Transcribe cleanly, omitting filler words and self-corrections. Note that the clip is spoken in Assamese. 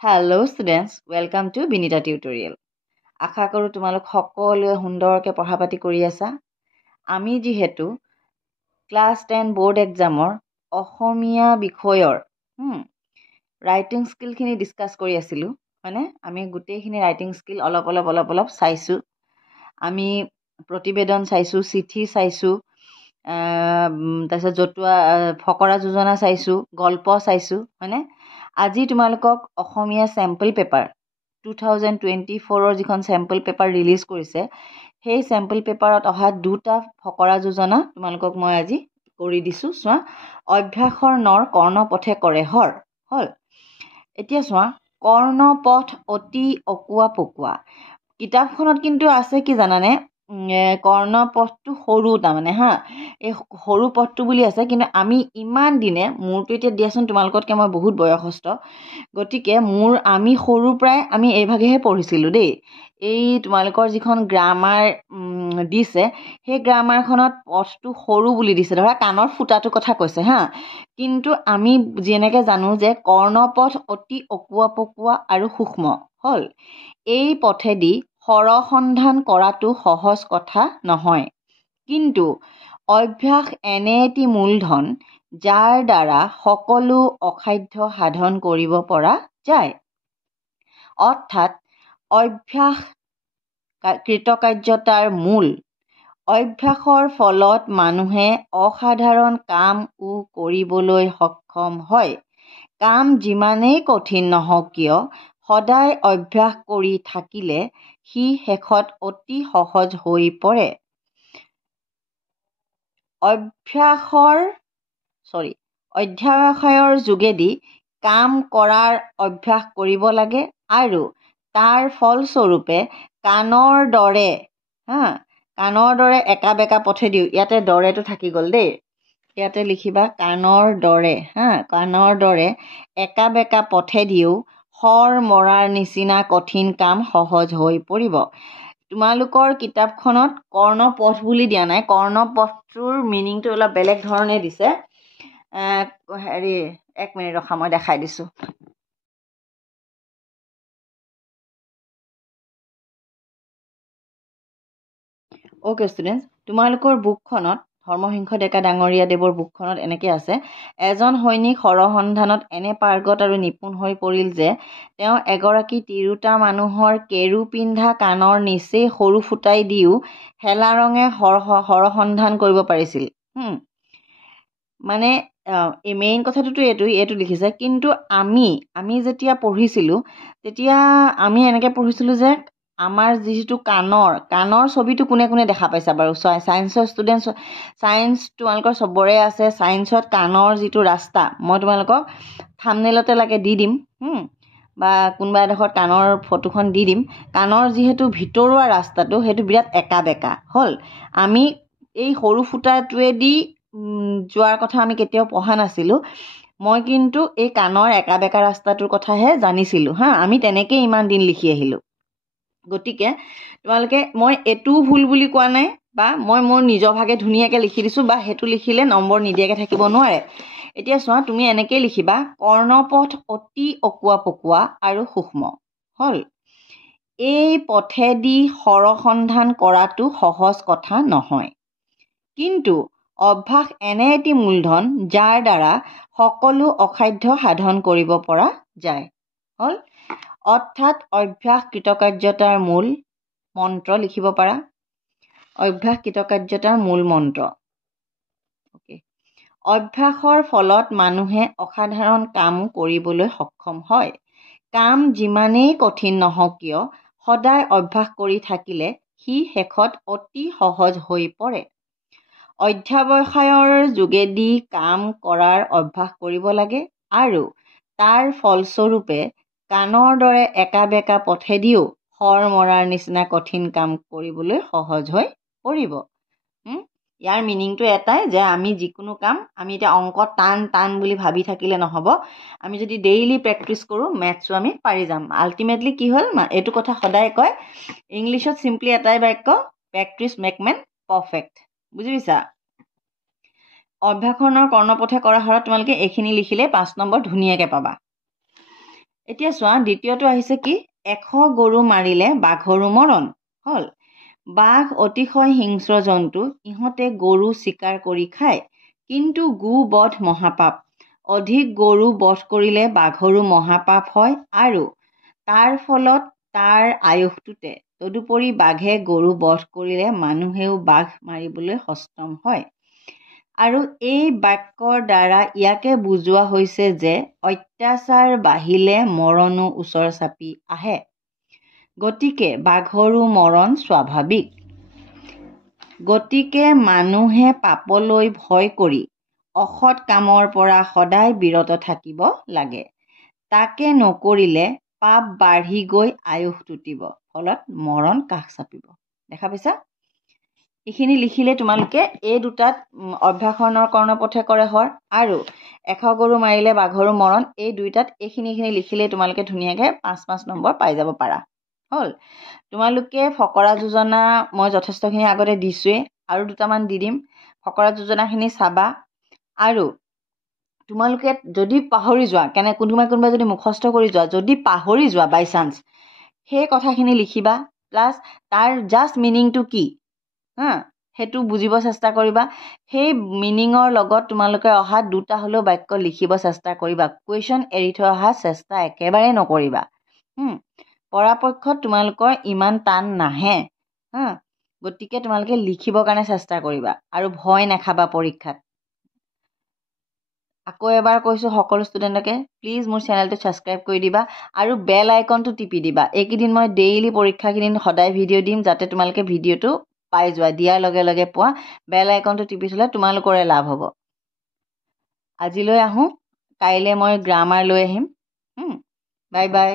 Hello students, welcome to Binita Tutorial. আশা কৰোঁ তোমালোক সকলোৱে সুন্দৰকৈ পঢ়া পাতি কৰি আছা। আমি যিহেতু ক্লাছ 10 বোৰ্ড এক্সামৰ অসমীয়া বিষয়ৰ ৰাইটিং স্কিলখিনি ডিছকাছ কৰি আছিলোঁ, হয়নে? আমি গোটেইখিনি ৰাইটিং স্কিল অলপ চাইছোঁ। আমি প্ৰতিবেদন চাইছোঁ, চিঠি চাইছোঁ, তাৰপিছত জতুৱা ফকৰা যোজনা চাইছোঁ, গল্প চাইছোঁ, হয়নে? আজি তোমালোকক অসমীয়া চেম্পল পেপাৰ 2024ৰ যিখন চেম্পল পেপাৰ ৰিলিজ কৰিছে, সেই চেম্পল পেপাৰত অহা দুটা ফকৰা যোজনা তোমালোকক মই আজি কৰি দিছোঁ। চোৱা, অভ্যাসৰ নৰ কৰ্ণপথে কৰে হৰ হ'ল। এতিয়া চোৱা, কৰ্ণপথ অতি অকুৱা পকুৱা। কিতাপখনত কিন্তু আছে কি জানানে, কৰ্ণপথটো সৰু, তাৰমানে এই সৰু পথটো বুলি আছে, কিন্তু আমি ইমান দিনে, মোৰতো এতিয়া দিয়াচোন তোমালোকতকৈ মই বহুত বয়সস্থ, গতিকে আমি সৰুৰ পৰাই আমি এইভাগেহে পঢ়িছিলোঁ দেই। এই তোমালোকৰ যিখন গ্ৰামাৰ দিছে, সেই গ্ৰামাৰখনত পথটো সৰু বুলি দিছে, ধৰা কাণৰ ফুটাটোৰ কথা কৈছে কিন্তু আমি যেনেকৈ জানো যে কৰ্ণপথ অতি অকুৱা পকুৱা আৰু সূক্ষ্ম হ'ল। এই পথেদি সৰসন্ধান কৰাটো সহজ কথা নহয়, কিন্তু অভ্যাস এনে এটি মূলধন যাৰ দ্বাৰা সকলো অসাধ্য সাধন কৰিব পৰা যায়। অৰ্থাৎ অভ্যাস কৃতকাৰ্যতাৰ মূল। অভ্যাসৰ ফলত মানুহে অসাধাৰণ কাম কৰিবলৈ সক্ষম হয়। কাম যিমানেই কঠিন নহওক কিয়, সদায় অভ্যাস কৰি থাকিলে সি শেষত অতি সহজ হৈ পৰে। অধ্যাৱসায়ৰ যোগেদি কাম কৰাৰ অভ্যাস কৰিব লাগে আৰু তাৰ ফলস্বৰূপে কাণৰ দৰে একা বেকা পথেদিও, ইয়াতে দৰেটো থাকি গ'ল দেই, ইয়াতে লিখিবা কাণৰ দৰে একা বেকা পথেদিও শৰ মৰাৰ নিচিনা কঠিন কাম সহজ হৈ পৰিব। তোমালোকৰ কিতাপখনত কৰ্ণপথ বুলি দিয়া নাই, কৰ্ণপথটোৰ মিনিংটো অলপ বেলেগ ধৰণে দিছে। এক মিনিট ৰখা, মই দেখাই দিছোঁ। অ'কে ষ্টুডেণ্টছ, তোমালোকৰ বুকখনত, ধৰ্মসিংহ ডেকা ডাঙৰীয়া দেৱৰ বুকখনত এনেকৈ আছে, এজন সৈনিক সৰসন্ধানত এনে পাৰ্গত আৰু নিপুণ হৈ পৰিল যে তেওঁ এগৰাকী তিৰোতা মানুহৰ কেৰু পিন্ধা কাণৰ নিচেই সৰু ফুটাই দিও হেলা ৰঙে সৰসন্ধান কৰিব পাৰিছিল। মানে এই মেইন কথাটোতো এইটো লিখিছে, কিন্তু আমি যেতিয়া পঢ়িছিলোঁ তেতিয়া আমি এনেকৈ পঢ়িছিলোঁ যে আমাৰ যিটো কাণৰ ছবিটো কোনে কোনে দেখা পাইছা বাৰু? ছায়েন্সৰ ষ্টুডেণ্টছ, ছায়েন্স তোমালোকৰ চবৰে আছে। ছায়েন্সত কাণৰ যিটো ৰাস্তা মই তোমালোকক থাম্বনেইলতে লাগে দি দিম, বা কোনোবা এডোখৰত কাণৰ ফটোখন দি দিম। কাণৰ যিহেতু ভিতৰুৱা ৰাস্তাটো সেইটো বিৰাট একা বেকা হ'ল। আমি এই সৰু ফুটাটোৱেদি যোৱাৰ কথা আমি কেতিয়াও পঢ়া নাছিলোঁ। মই কিন্তু এই কাণৰ একা বেকা ৰাস্তাটোৰ কথাহে জানিছিলোঁ আমি তেনেকেই ইমান দিন লিখি আহিলোঁ। গতিকে তোমালোকে, মই এইটোও ভুল বুলি কোৱা নাই, বা মই মোৰ নিজৰ ভাগে ধুনীয়াকৈ লিখি দিছোঁ, বা সেইটো লিখিলে নম্বৰ নিদিয়াকৈ থাকিব নোৱাৰে। এতিয়া চোৱা, তুমি এনেকেই লিখিবা, কৰ্ণপথ অতি অকুৱা পকুৱা আৰু সূক্ষ্ম হ'ল। এই পথেদি সৰসন্ধান কৰাটো সহজ কথা নহয়, কিন্তু অভ্যাস এনে এটি মূলধন যাৰ দ্বাৰা সকলো অসাধ্য সাধন কৰিব পৰা যায় হ'ল। অৰ্থাৎ অভ্যাস কৃতকাৰ্যতাৰ মূল মন্ত্ৰ লিখিব পাৰা, অভ্যাস কৃতকাৰ্যতাৰ মূল মন্ত্ৰ। অভ্যাসৰ ফলত মানুহে অসাধাৰণ কাম কৰিবলৈ সক্ষম হয়। কাম যিমানেই কঠিন নহওক কিয়, সদায় অভ্যাস কৰি থাকিলে সি শেষত অতি সহজ হৈ পৰে। অধ্যাৱসায়ৰ যোগেদি কাম কৰাৰ অভ্যাস কৰিব লাগে আৰু তাৰ ফলস্বৰূপে কাণৰ দৰে একা বেকা পথেদিও শৰ মৰাৰ নিচিনা কঠিন কাম কৰিবলৈ সহজ হৈ পৰিব। ইয়াৰ মিনিংটো এটাই যে আমি যিকোনো কাম, আমি এতিয়া অংক টান বুলি ভাবি থাকিলে নহ'ব। আমি যদি ডেইলি প্ৰেক্টিছ কৰোঁ, মেথছো আমি পাৰি যাম। আল্টিমেটলি কি হ'ল, এইটো কথা সদায় কয়, ইংলিছত চিম্পলি এটাই বাক্য, প্ৰেক্টিছ মেক মেন পাৰফেক্ট। বুজি পাইছা? অভ্যাসৰ কৰ্ণপথে কৰা হাৰত তোমালোকে এইখিনি লিখিলে 5 নম্বৰ ধুনীয়াকৈ পাবা। এতিয়া চোৱা দ্বিতীয়টো আহিছে কি 100 গৰু মাৰিলে বাঘৰো মৰণ হ'ল। বাঘ অতিশয় হিংস্ৰ জন্তু, ইহঁতে গৰু চিকাৰ কৰি খায়, কিন্তু গো বধ মহাপাপ। অধিক গৰু বধ কৰিলে বাঘৰো মহাপাপ হয় আৰু তাৰ ফলত তাৰ আয়ুসটোতে। তদুপৰি বাঘে গৰু বধ কৰিলে মানুহেও বাঘ মাৰিবলৈ সষ্টম হয়। আৰু এই বাক্যৰ দ্বাৰা ইয়াকে বুজোৱা হৈছে যে অত্যাচাৰ বাঢ়িলে মৰণো ওচৰ চাপি আহে, গতিকে বাঘৰো মৰণ স্বাভাৱিক। গতিকে মানুহে পাপলৈ ভয় কৰি অসৎ কামৰ পৰা সদায় বিৰত থাকিব লাগে। তাকে নকৰিলে পাপ বাঢ়ি গৈ আয়ুস টুটিব, ফলত মৰণ কাষ চাপিব। দেখা পাইছা? এইখিনি লিখিলে তোমালোকে এই দুটাত অভ্যাসনৰ কৰ্ণপথে কৰে হৰ আৰু 100 গৰু মাৰিলে বাঘৰো মৰণ, এই দুইটাত এইখিনি লিখিলে তোমালোকে ধুনীয়াকৈ 5-5 নম্বৰ পাই যাব পাৰা হ'ল। তোমালোকে ফকৰা যোজনা মই যথেষ্টখিনি আগতে দিছোঁৱেই, আৰু দুটামান দি দিম। ফকৰা যোজনাখিনি চাবা, আৰু তোমালোকে যদি পাহৰি যোৱা, কোনোবাই যদি মুখস্থ কৰি যোৱা, যদি পাহৰি যোৱা বাই চান্স, সেই কথাখিনি লিখিবা, প্লাছ তাৰ জাষ্ট মিনিংটো কি সেইটো বুজিব চেষ্টা কৰিবা। সেই মিনিঙৰ লগত তোমালোকে অহা দুটা হ'লেও বাক্য লিখিব চেষ্টা কৰিবা। কুৱেশ্যন এৰি থৈ অহা চেষ্টা একেবাৰে নকৰিবা। পৰাপক্ষত তোমালোকৰ ইমান টান নাহে। গতিকে তোমালোকে লিখিবৰ কাৰণে চেষ্টা কৰিবা আৰু ভয় নাখাবা পৰীক্ষাত। আকৌ এবাৰ কৈছোঁ সকলো ষ্টুডেণ্টকে, প্লিজ মোৰ চেনেলটো ছাবস্ক্ৰাইব কৰি দিবা আৰু বেল আইকনটো টিপি দিবা। এইকেইদিন মই ডেইলি পৰীক্ষাকেইদিন সদায় ভিডিঅ' দিম, যাতে তোমালোকে ভিডিঅ'টো পাই যোৱা, দিয়াৰ লগে লগে পোৱা। বেল আইকনটো টিপি থ'লে তোমালোকৰে লাভ হ'ব। আজিলৈ আহোঁ, কাইলৈ মই গ্ৰামাৰ লৈ আহিম। Bye bye.